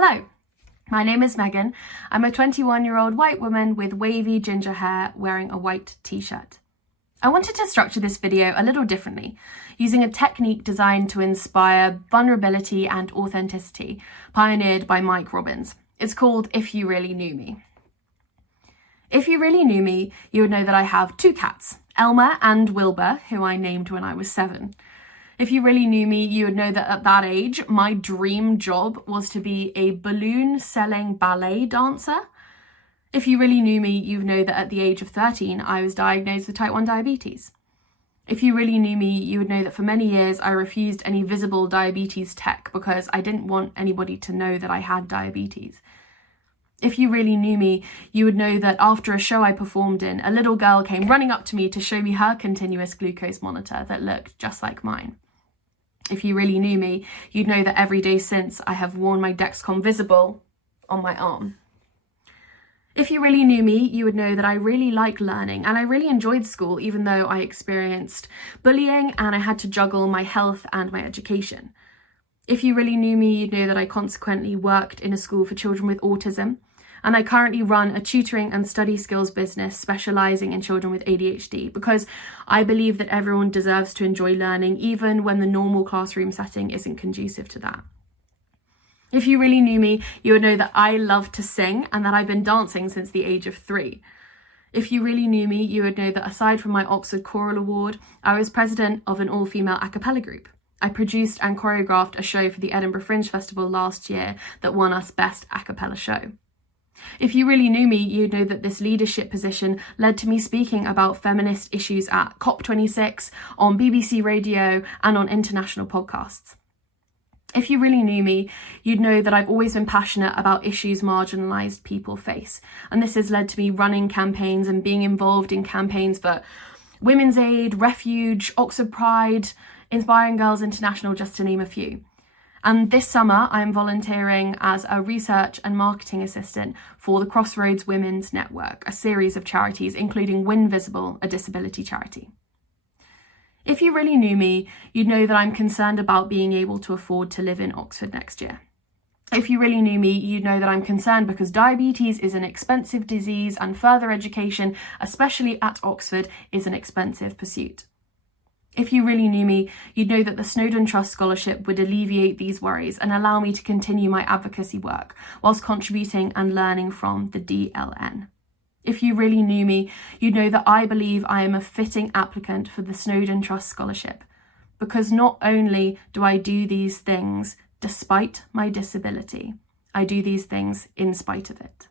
Hello, my name is Megan. I'm a 21-year-old white woman with wavy ginger hair wearing a white t-shirt. I wanted to structure this video a little differently, using a technique designed to inspire vulnerability and authenticity, pioneered by Mike Robbins. It's called If You Really Knew Me. If you really knew me, you would know that I have two cats, Elmer and Wilbur, who I named when I was 7. If you really knew me, you would know that at that age, my dream job was to be a balloon-selling ballet dancer. If you really knew me, you would know that at the age of 13, I was diagnosed with type 1 diabetes. If you really knew me, you would know that for many years, I refused any visible diabetes tech because I didn't want anybody to know that I had diabetes. If you really knew me, you would know that after a show I performed in, a little girl came running up to me to show me her continuous glucose monitor that looked just like mine. If you really knew me, you'd know that every day since I have worn my Dexcom Visible on my arm. If you really knew me, you would know that I really like learning and I really enjoyed school, even though I experienced bullying and I had to juggle my health and my education. If you really knew me, you'd know that I consequently worked in a school for children with autism, and I currently run a tutoring and study skills business specialising in children with ADHD because I believe that everyone deserves to enjoy learning even when the normal classroom setting isn't conducive to that. If you really knew me, you would know that I love to sing and that I've been dancing since the age of 3. If you really knew me, you would know that aside from my Oxford Choral Award, I was president of an all-female a cappella group. I produced and choreographed a show for the Edinburgh Fringe Festival last year that won us Best A Cappella Show. If you really knew me, you'd know that this leadership position led to me speaking about feminist issues at COP26, on BBC Radio, and on international podcasts. If you really knew me, you'd know that I've always been passionate about issues marginalised people face, and this has led to me running campaigns and being involved in campaigns for Women's Aid, Refuge, Oxford Pride, Inspiring Girls International, just to name a few. And this summer, I am volunteering as a research and marketing assistant for the Crossroads Women's Network, a series of charities, including Win Visible, a disability charity. If you really knew me, you'd know that I'm concerned about being able to afford to live in Oxford next year. If you really knew me, you'd know that I'm concerned because diabetes is an expensive disease and further education, especially at Oxford, is an expensive pursuit. If you really knew me, you'd know that the Snowdon Trust Scholarship would alleviate these worries and allow me to continue my advocacy work whilst contributing and learning from the DLN. If you really knew me, you'd know that I believe I am a fitting applicant for the Snowdon Trust Scholarship, because not only do I do these things despite my disability, I do these things in spite of it.